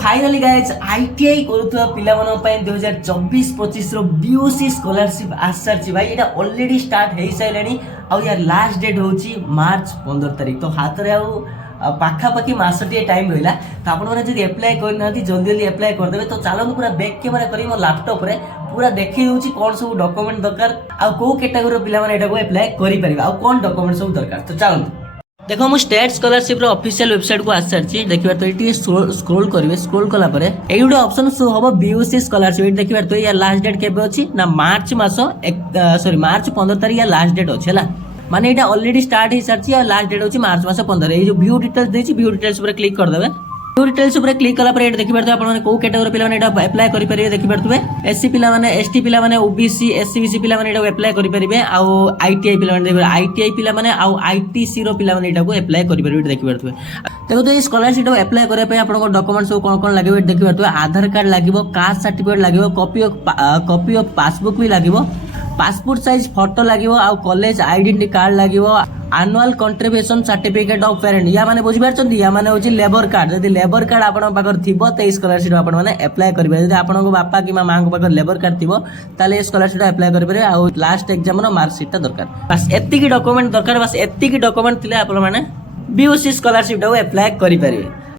Finally guys ITI करुवा पिला 2024-25 BOC scholarship आसार भाई ये ऑलरेडी स्टार्ट हो सारे आउ यार लास्ट डेट हूँ मार्च 15 तारिख। तो हाथ में पाखापाखि मसटे टाइम रहा तो आपने एप्लाय करना जल्दी जल्दी एप्लाय करदे। तो चलते पूरा बैक कैमेरा कर मो लैपटॉप रे पूरा देखी दूसरी कौन सब डॉक्यूमेंट दरकार आउ को कैटेगोरी पे एप्लाय करें आउ कौन डॉक्यूमेंट सब दरकार। तो चलते देखो मुझे स्टेट स्कॉलरशिप ऑफिशियल वेबसाइट को आसी सारी देखिए। तो ये स्क्रोल करेंगे स्क्रोल कला ये गोटे ऑप्शन शो हम बीओसी स्कॉलरशिप ये देखिए। तो यार लास्ट डेट केबे अच्छी ना मार्च मास मार्च 15 तारिख या लास्ट डेट अच्छे है माने ये ऑलरेडी स्टार्ट हो सारी और लास्ट डेट हो मार्च मास 15। ये जो व्यू डिटेल्स देती व्यू डिटेल्स क्लिक करदे। व्यू डिटेल्स देखिए कला देखी पारे आप कौ कैटेगोरी पे एप्लाय करेंगे देखी पारे एससी पिला माने एसटी पिला माने ओबीसी एससी बीसी पिला माने एप्लाय करेंगे आउ आईटीआई पिला माने आईटीआई पिला माने आउ आईटीसी रो पिला माने एप्लाय करेंगे देखी पारे। देखो तो ये स्कॉलरशिप एप्लाय करने आपको डॉक्यूमेंट सब कौन कौन लगे देखी पारे आधार कार्ड लगे कास्ट सर्टिफिकेट लगे कॉपी ऑफ पासबुक भी लगे पासपोर्ट साइज फोटो लगे आउ कॉलेज आइडेंटिटी कार्ड लगे annual contribution certificate of parent या माने बुझिपारछन या माने होची लेबर कार्ड जदि लेबर कार्ड आपन पाखर थिबो त स्कॉलरशिप आपन माने अप्लाई करिवे। जदि आपन को बापा कि मां को पाखर लेबर कार्ड थिबो ताले स्कॉलरशिप अप्लाई करिवे आ लास्ट एग्जाम रो मार्क शीट दरकार बस एत्ती की डॉक्यूमेंट दरकार बस एत्ती की डॉक्यूमेंट थिले आपन माने बीओसी स्कॉलरशिप अप्लाई करि परिवे।